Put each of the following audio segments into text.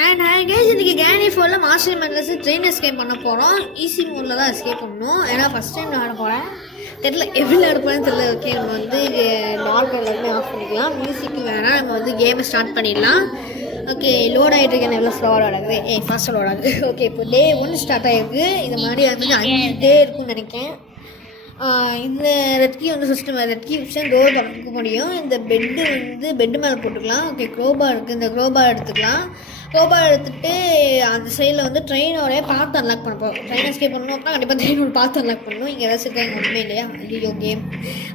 And hi guys, இன்றைக்கி கேனி ஃபோரில் master மெட்லஸ் train escape பண்ண போகிறோம். ஈஸி மோடில் தான் எஸ்கேப் பண்ணணும். ஏன்னா ஃபஸ்ட் டைம் நான் ஆட போகிறேன். தெரியல எப்படி ஆட போகிறேன்னு தெரியல. ஓகே, நம்ம வந்து டார்க் எல்லாருமே ஆஃப் பண்ணிக்கலாம். மியூசிக்கு வேணால் நம்ம வந்து கேமை ஸ்டார்ட் பண்ணிடலாம். ஓகே, லோட் ஆகிட்டு இருக்கேன். எவ்வளோ ஸ்லோவாக ஆடாது, ஃபாஸ்ட்டாக லோட் ஆகுது. ஓகே, இப்போ டே 1 ஸ்டார்ட் ஆகிருக்கு. இது மாதிரி வந்து 5 டே இருக்குன்னு நினைக்கிறேன். இந்த ரெட்கி வந்து சிஸ்டம் ரெட்கி வச்சு டோர் திறக்க முடியும். இந்த பெட்டு மேலே போட்டுக்கலாம். ஓகே, க்ரோபார் இருக்குது. இந்த க்ரோபார் எடுத்துக்கலாம். க்ரோபார் எடுத்துகிட்டு அந்த சைடில் வந்து ட்ரெயினோடைய பார்த்து அன்லாக் பண்ண போகிறோம். ட்ரெயின் எஸ்கேப் பண்ணணும்னா கண்டிப்பாக ட்ரெயினோட பார்த்து அன்லாக் பண்ணணும். இங்கே ஏதாச்சும் இருக்காங்க ஒன்றுமே இல்லையா? ஐயோ கேம்.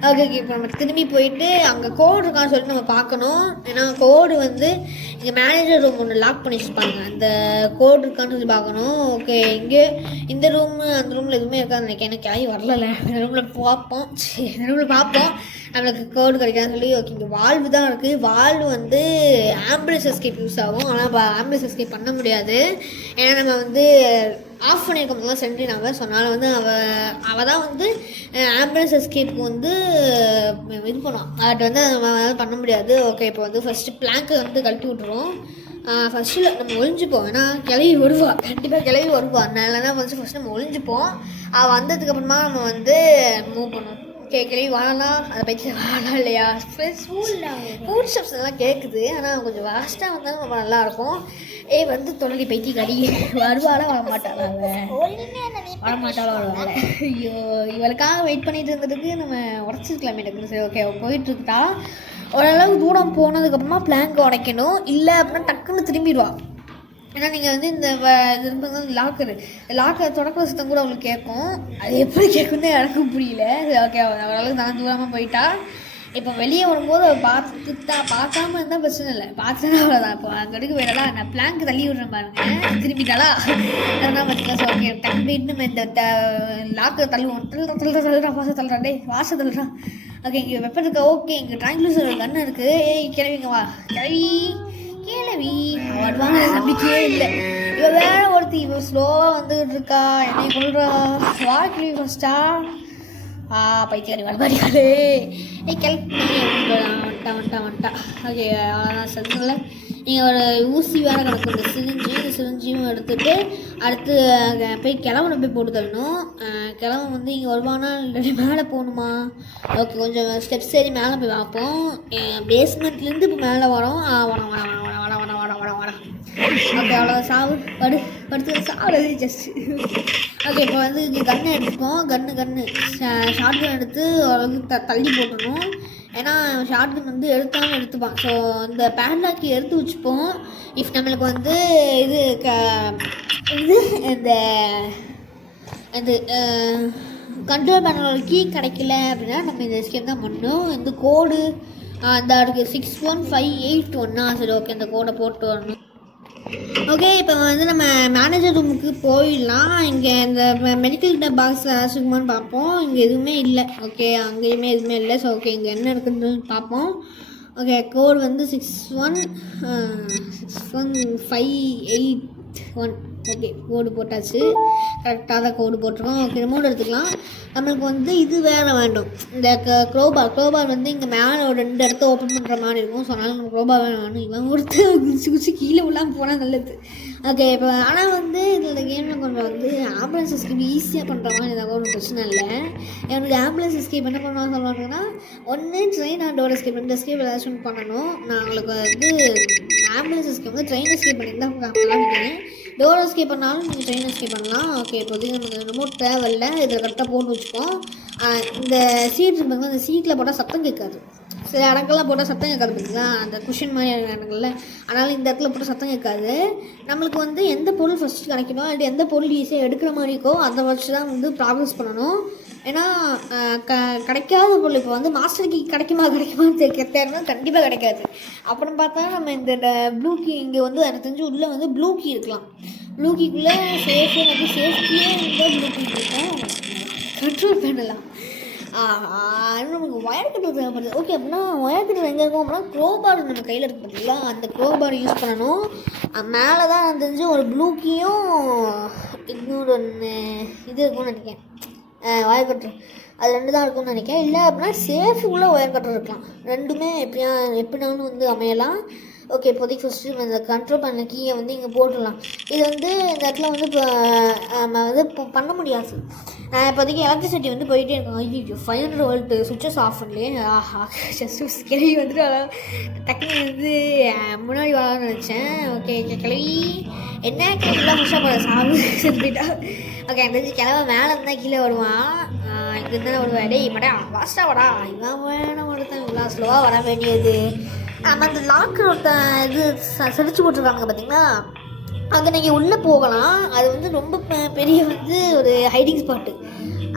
ஓகே, இப்போ நம்ம திரும்பி போயிட்டு அங்கே கோடு இருக்கான்னு சொல்லிட்டு நம்ம பார்க்கணும். ஏன்னா கோடு வந்து இங்கே மேனேஜர் ரூம் ஒன்று லாக் பண்ணி வச்சுருப்பாங்க. அந்த கோடு இருக்கான்னு சொல்லி பார்க்கணும். ஓகே, இங்கே இந்த ரூமு அந்த ரூமில் எதுவுமே இருக்கான்னு நினைக்கிறேன். எனக்கு ஆகி வரல. இந்த ரூமில் பார்ப்போம் நம்மளுக்கு கோடு கிடைக்காதுன்னு சொல்லி. ஓகே, இங்கே வால்வு தான் இருக்குது. வால்வு வந்து ஆம்புலன்ஸ் எஸ்கேப் யூஸ் ஆகும். ஆனால் ஆம்புலன்ஸ் எஸ்கேப் பண்ண முடியாது. ஏன்னா நம்ம வந்து ஆஃப் பண்ணியிருக்கோம் சென்ட்ரி நம்பர். சொன்னாலும் வந்து அவள் தான் வந்து ஆம்புலன்ஸ் எஸ்கேப்புக்கு வந்து இது பண்ணுவோம். பட் வந்து நம்ம பண்ண முடியாது. ஓகே, இப்போ வந்து ஃபஸ்ட்டு பிளாங்கை வந்து கழட்டி விட்ருவோம். ஃபஸ்ட்டில் நம்ம ஒழிஞ்சுப்போம். ஏன்னா கிளவி வருவா, கண்டிப்பாக கிளவி வருவா. அதனால தான் ஃபஸ்ட்டு நம்ம ஒழிஞ்சுப்போம். அவள் வந்ததுக்கப்புறமா நம்ம வந்து மூவ் பண்ணுவோம். கிளவி வாழலாம், அதை பற்றி வாழலாம் இல்லையா? ஃபுட் ஸ்டெப்ஸ் எல்லாம் கேட்குது. ஆனால் கொஞ்சம் வாஸ்ட்டாக வந்தாலும் ரொம்ப நல்லாயிருக்கும். வந்து தொலைவி பைத்தி கடி வருவாளா வரமாட்டாளா? வரமாட்டாலும் வருவாள். ஐயோ, இவளுக்காக வெயிட் பண்ணிட்டு இருந்ததுக்கு நம்ம உடச்சிருக்கலாமே டக்குனு. சரி, ஓகே, போயிட்டுருக்கா. ஓரளவுக்கு தூரம் போனதுக்கப்புறமா பிளாங்க் உடைக்கணும். இல்லை அப்படின்னா டக்குன்னு திரும்பிடுவா. ஏன்னா நீங்கள் வந்து இந்த லாக்கர் தொடக்க சத்தம் கூட அவங்களுக்கு கேட்கும். அது எப்படி கேட்குன்னு எனக்கும் புரியல. ஓகே, ஓரளவுக்கு நான் தூரமாக போயிட்டா. இப்போ வெளியே வரும்போது அவள் பார்க்காம இருந்தால் பிரச்சனை இல்லை. பார்த்துன்னா அவ்வளோதான். இப்போ அங்கடிக்கு வேறடா நான் பிளாங்க் தள்ளி விடுறேன் பாருங்க, திரும்பிட்டாளா? அதெல்லாம் பார்த்தீங்கன்னா ஸோ ஓகே, டக்கு போயிட்டு நம்ம இந்த லாக்கை தள்ளுவோம். தள்ளுறான் வாசம் தள்ளுறான். ஓகே, இங்கே வெப்பன் இருக்கா? ஓகே, இங்கே ட்ராங்குலர் ஒரு கன்று இருக்குது. கிளவிங்க வா கிளவி வருவாங்க, நம்பிக்கையே இல்லை. இவள் வேற ஒருத்தி இவள் ஸ்லோவாக வந்துகிட்டு இருக்கா. என்னை கொள்றா வா கிளவி ஃபஸ்ட்டா. பைத்தியாரி வரபாடிக்காளே. கிளம்பி வந்துட்டா. ஓகே, அவ்வளோதான் சொல்லுங்கள. நீங்கள் ஒரு ஊசி வேறு கிடக்கும். இந்த சிரிஞ்சியும் எடுத்துகிட்டு அடுத்து போய் கிளம்புன போய் போட்டு தரணும். கிளம்ப வந்து இங்கே வருவானா இல்லாட்டி மேலே போகணுமா? ஓகே, கொஞ்சம் ஸ்டெப்ஸ் ஏறி மேலே போய் பார்ப்போம். பேஸ்மெண்ட்லேருந்து இப்போ மேலே வரோம். வர ஓகே, அவ்வளோ சாவு படுத்து சாவு ஜஸ்ட். ஓகே, இப்போ வந்து இங்கே கன்று எடுத்துப்போம். கன்று ஷார்ட் கன் எடுத்து ஓரளவுக்கு தள்ளி போட்டணும். ஏன்னா ஷார்ட் கன் வந்து எடுத்துப்பான். ஸோ இந்த பேட்லாக்கி எடுத்து வச்சுப்போம். இஃப் நம்மளுக்கு வந்து இந்த கண்ட்ரோல் பேனலோட கீ கிடைக்கல அப்படின்னா நம்ம இந்த எஸ்கேப் தான் பண்ணணும். இந்த கோடு அந்த அதுக்கு 61581. சரி, ஓகே, இந்த கோடை போட்டு வரணும். ஓகே, இப்போ வந்து நம்ம மேனேஜர் ரூமுக்கு போயிடலாம். இங்கே இந்த மெடிக்கல் பாக்ஸில் ஏதாச்சும் இருக்குமான்னு பார்ப்போம். இங்கே எதுவுமே இல்லை. ஓகே, அங்கேயுமே எதுவுமே இல்லை. ஸோ ஓகே, இங்கே என்ன இருக்குன்னு பார்ப்போம். ஓகே, கோடு வந்து 61581. ஓகே, கோடு போட்டாச்சு. கரெக்டாக தான் கோடு போட்டிருக்கோம். ஓகே, ரிமோட் எடுத்துக்கலாம். நம்மளுக்கு வந்து இது வேறு வேண்டும். இந்த க்ரோபார் வந்து இங்கே மேலே ஒரு 2 இடத்த ஓப்பன் பண்ணுற மாதிரி இருக்கும். ஸோ அதனால் நம்ம க்ரோபார் வேணும். இவன் ஒருத்தர் குச்சி கீழே விழாமல் போனால் நல்லது. ஓகே, இப்போ ஆனால் வந்து இந்த கேமில் கொஞ்சம் வந்து ஆம்புலன்ஸ் எஸ்கேப் ஈஸியாக பண்ணுற மாதிரி ஏதாவது ஒன்றும் பிரச்சனை இல்லை. எனக்கு ஆம்புலன்ஸ் எஸ்கேப் என்ன பண்ணுவாங்க சொல்லுவாங்கன்னா, ஒன்று ட்ரெயின் டோர் எஸ்கேப் 2 எஸ்கேப் ஏதாச்சும் பண்ணணும். நான் உங்களுக்கு வந்து ஆம்புலன்ஸ் எஸ்கேப் வந்து ட்ரெயின் எஸ்கேப் பண்ணியிருந்தா காமிக்கிறேன். டோர் எஸ்கேப் பண்ணாலும் நீங்கள் ட்ரெயின் எஸ்கேப் பண்ணலாம். ஓகே, இப்போதைக்கு நமக்கு ரிமோட் தேவையில்லை. இதில் கரெக்டாக போட்டு வச்சுப்போம். இந்த சீட் இருப்பாங்க, அந்த சீட்டில் போட்டால் சத்தம் கேட்காது. சில இடங்கள்லாம் போட்டால் சத்தம் கேட்காது பார்த்தீங்களா, அந்த குஷன் மாதிரி இடங்கள்ல. அதனால் இந்த இடத்துல போட்டால் சத்தம் கேட்காது. நம்மளுக்கு வந்து எந்த பொருள் ஃபஸ்ட்டு கிடைக்கணும், அது எந்த பொருள் ஈஸியாக எடுக்கிற மாதிரி இருக்கோ அதை வச்சு தான் வந்து ப்ராக்ரஸ் பண்ணணும். ஏன்னா கிடைக்காத பொருள் இப்போ வந்து மாஸ்டருக்கு கிடைக்குமான்னு தேர்னா கண்டிப்பாக கிடைக்காது. அப்புறம் பார்த்தா நம்ம இந்த ப்ளூ கீ இங்கே வந்து எனக்கு தெரிஞ்சு உள்ளே வந்து ப்ளூ கீ இருக்கலாம். ப்ளூ கீக்குள்ளே சேஃப்டியே இருந்தால் ப்ளூ கீ இருக்கும், கண்ட்ரோல் பண்ணலாம். நமக்கு ஒயர் கட்டர் தேவைப்படுது. ஓகே, அப்படின்னா ஒயர் கட்டர் எங்கே இருக்கும் அப்படின்னா க்ரோபார் நம்ம கையில் இருக்கு பார்த்தீங்களா, அந்த க்ரோபார் யூஸ் பண்ணணும். மேலே தான் எனக்கு தெரிஞ்சு ஒரு ப்ளூ கீயும் இன்னொரு ஒன்று இது இருக்கும்னு நினைக்கிறேன். ஒயர் கட்டர் அது 2 தான் இருக்கும்னு நினைக்கிறேன். இல்லை அப்படின்னா சேஃபுக்குள்ளே ஒயர் கட்டர் இருக்கலாம். ரெண்டுமே எப்படினாலும் வந்து அமையலாம். ஓகே, இப்போதைக்கு ஃபஸ்ட்டு இந்த கண்ட்ரோல் பண்ண கீயை வந்து இங்கே போட்டுடலாம். இது வந்து இந்த இடத்துல வந்து இப்போ நம்ம வந்து இப்போ பண்ண முடியாது. இப்போதைக்கு எலக்ட்ரிசிட்டி வந்து போயிட்டே இருக்கும். ஐயோ 500 வோல்ட் சுவிட்சஸ் ஆஃப் பண்ணலையே. ஜஸ்ட் கிளவி வந்துட்டு டக்குனு வந்து முன்னாடி வரலான்னு நினச்சேன். ஓகே கிளவி என்ன கிளவிலாம் புஷாக போட சாவு செஞ்சுட்டா. ஓகே எனக்கு தெரிஞ்சு கிளவ மேலே இருந்தால் கீழே வருவான். இங்கே இருந்தால் வருவான். டேய் மடா ஃபாஸ்ட்டாக வாடா. இவன் வேணும் ஒருத்தன் இவ்வளோ ஸ்லோவாக வர வேண்டியது. நம்ம அந்த லாக்கு இது செடிச்சு போட்டிருக்காங்க பார்த்தீங்களா, அங்கே நீங்கள் உள்ளே போகலாம். அது வந்து ரொம்ப பெரிய வந்து ஒரு ஹைடிங் ஸ்பாட்டு.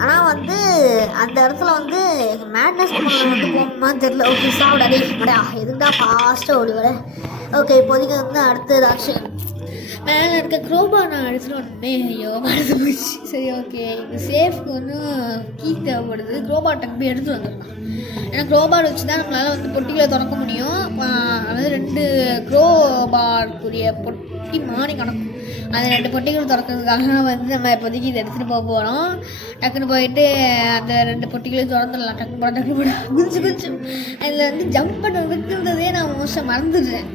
ஆனால் வந்து அந்த இடத்துல வந்து மேட்னஸ் வந்து போகணுமான்னு தெரில. ஓகே சாப்பிடா டே மடா எதுதான் ஃபாஸ்ட்டாக ஓடுவர. ஓகே இப்போதைக்கு வந்து அடுத்த ஏதாச்சும் மேலே இருக்க க்ரோபார் நான் எடுத்துகிட்டு வந்தேன். ஐயோ மறந்து போச்சு. சரி ஓகே, இந்த சேஃப்க்கு ஒன்றும் கீ தேவைப்படுது. க்ரோபார் டக்கு போய் எடுத்துகிட்டு வந்துடலாம். ஏன்னா க்ரோபார் வச்சு தான் நம்மளால் வந்து பொட்டிகளை திறக்க முடியும். அதாவது 2 க்ரோபாருக்குரிய பொட்டி மாறி கிடக்கும். அந்த 2 பொட்டிகள் திறக்கிறதுக்காக வந்து நம்ம இப்போதைக்கு இதை எடுத்துகிட்டு போக போகிறோம். டக்குன்னு போயிட்டு அந்த 2 பொட்டிகளையும் திறந்துடலாம். டக்குன்னு போட குதிச்சு அதில் வந்து ஜம்ப் பண்ணுறதுக்குன்றதே நான் மோஸ்ட்டாக மறந்துடுறேன்.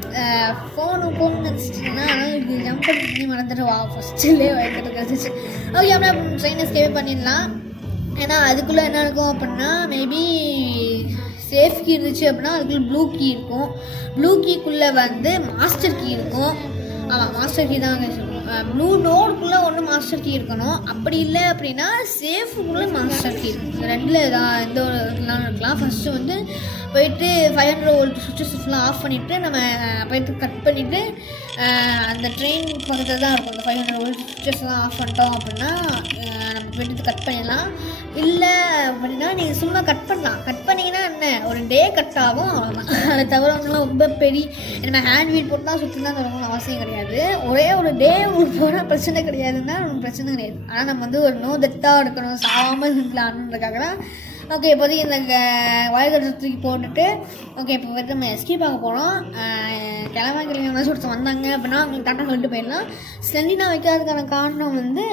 ஃபோனு நினச்சிட்டிங்கன்னா அதனால் ஜம்ப் பண்ணி மறந்துட்டு வா ஃபஸ்ட்டுலேயே வைக்கிறது கிடச்சிச்சு. ஓகே அப்படின்னா ட்ரெயின் எஸ்கேப் பண்ணிடலாம். ஏன்னா அதுக்குள்ளே என்ன இருக்கும் அப்படின்னா மேபி சேஃப் கீ இருந்துச்சு அப்படின்னா அதுக்குள்ளே ப்ளூ கீ இருக்கும். ப்ளூ கீக்குள்ளே வந்து மாஸ்டர் கீ இருக்கும். ஆமாம் மாஸ்டர் கீ தான் சொல்லுவோம். ப்ளூ டோருக்குள்ளே ஒன்று மாஸ்டர் கீ இருக்கணும். அப்படி இல்லை அப்படின்னா சேஃபுக்குள்ளே மாஸ்டர் கீ இருக்கும். ரெண்டில் எதாவது எந்த ஒரு இருக்கலாம். ஃபஸ்ட்டு வந்து போயிட்டு 500 வோல்ட் சுவிட்சஸ்லாம் ஆஃப் பண்ணிவிட்டு நம்ம போயிட்டு கட் பண்ணிவிட்டு அந்த ட்ரெயின் பக்கத்தில் தான் இருக்கும். அந்த 500 வோல்ட் சுவிட்சஸ்லாம் ஆஃப் பண்ணிட்டோம் அப்படின்னா நம்ம போயிட்டு கட் பண்ணிடலாம். இல்லை அப்படின்னா நீங்கள் சும்மா கட் பண்ணலாம். கட் பண்ணிங்கன்னா என்ன ஒரு டே கட் ஆகும் அவ்வளோதான். அதை தவிர வந்துலாம் ரொம்ப பெரிய நம்ம ஹேண்ட் வீல் போட்டு தான் சுற்றி தான் தரணும்னு அவசியம் கிடையாது. ஒரே ஒரு டே போனால் பிரச்சனை கிடையாதுன்னா ஒன்றும் பிரச்சனை கிடையாது. ஆனால் நம்ம வந்து ஒரு டெத்தாக எடுக்கணும், சாமல் இருக்கலாம்ன்றதுக்காக தான். ஓகே இப்போதைக்கு இந்த வயல்கட்டு தூக்கி போட்டுட்டு ஓகே இப்போ வந்து நம்ம எஸ்கேப் ஆக போகிறோம். கிழமை ஒருத்தர் வந்தாங்க அப்படின்னா அவங்களுக்கு டாட்டா சொல்லிட்டு போயிடலாம். ஸ்லெண்டினா வைக்காததுக்கான காரணம் வந்து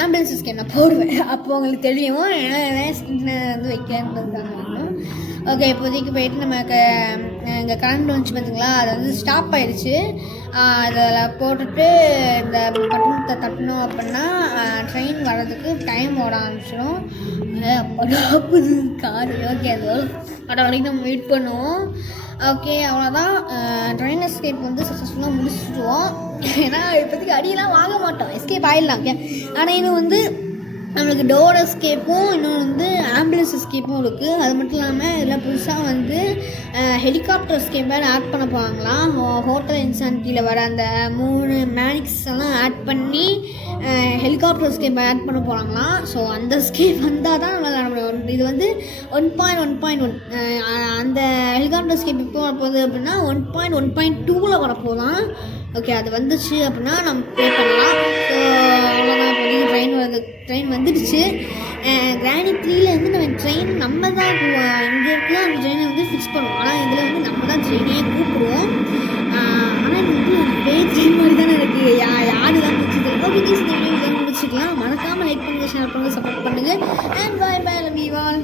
ஆம்புலன்ஸ் ஸ்கேன் நான் போடுவேன். அப்போ உங்களுக்கு தெரியும் ஏன்னா ஸ்லெண்டினை வந்து வைக்கிறதுக்காக. ஓகே இப்போதைக்கு போயிட்டு நமக்கு இங்கே கரண்ட் வந்துச்சு பார்த்திங்களா, அது வந்து ஸ்டாப் ஆகிடுச்சு. அதில் போட்டுட்டு இந்த பட்டனத்தை தட்டணும் அப்படின்னா ட்ரெயின் வர்றதுக்கு டைம் ஓட ஆரம்பிச்சிடும். அப்படாப்புது கார். ஓகே அது வர வரைக்கும் நம்ம வெயிட் பண்ணுவோம். ஓகே அவ்வளோதான். ட்ரெயின் எஸ்கேப் வந்து சக்ஸஸ்ஃபுல்லாக முடிச்சுடுவோம். ஏன்னா இப்போதைக்கு அடியெல்லாம் வாங்க மாட்டோம், எஸ்கேப் ஆகிடலாம். ஓகே ஆனால் இன்னும் வந்து நம்மளுக்கு டோர் எஸ்கேப்பும் இன்னொன்று வந்து ஆம்புலன்ஸ் எஸ்கேப்பும் இருக்குது. அது மட்டும் இல்லாமல் இதில் புதுசாக வந்து ஹெலிகாப்டர் எஸ்கேப் வேறு ஆட் பண்ண போகிறாங்களாம். ஹோட்டல் இன்சானிட்டியில் வர அந்த 3 மேனிக்ஸ் எல்லாம் ஆட் பண்ணி ஹெலிகாப்டர் எஸ்கேப் ஆட் பண்ண போகிறாங்களாம். ஸோ அந்த எஸ்கேப் வந்தால் தான் நம்மளால் இது வந்து 1.1.1 அந்த ஹெலிகாப்டர் எஸ்கேப் இப்போ வரப்போகுது அப்படின்னா 1.1.2 வரப்போதான். ஓகே அது வந்துச்சு அப்படின்னா நம்ம ப்ளே பண்ணலாம். ஸோ அவ்வளோதான். இப்போ ட்ரெயின் வந்துடுச்சு. கிரானைட் 3லேருந்து நம்ம ட்ரெயின் நம்ம தான் இங்கே இருக்கலாம் அந்த ட்ரெயினை வந்து ஃபிக்ஸ் பண்ணுவோம். ஆனால் இதில் வந்து நம்ம தான் ட்ரெயினையே கூப்பிடுவோம். ஆனால் இது வந்து ஒரு பேர் ட்ரெயின் மாதிரி தானே இருக்குது. யாரு தான் முடிச்சுது. ஓகே இந்த வீடியோ முடிச்சுக்கலாம். மறக்காமல் லைக் பண்ணுங்கள், ஷேர் பண்ணுங்கள், சப்போர்ட் பண்ணுங்கள். And bye bye love you all.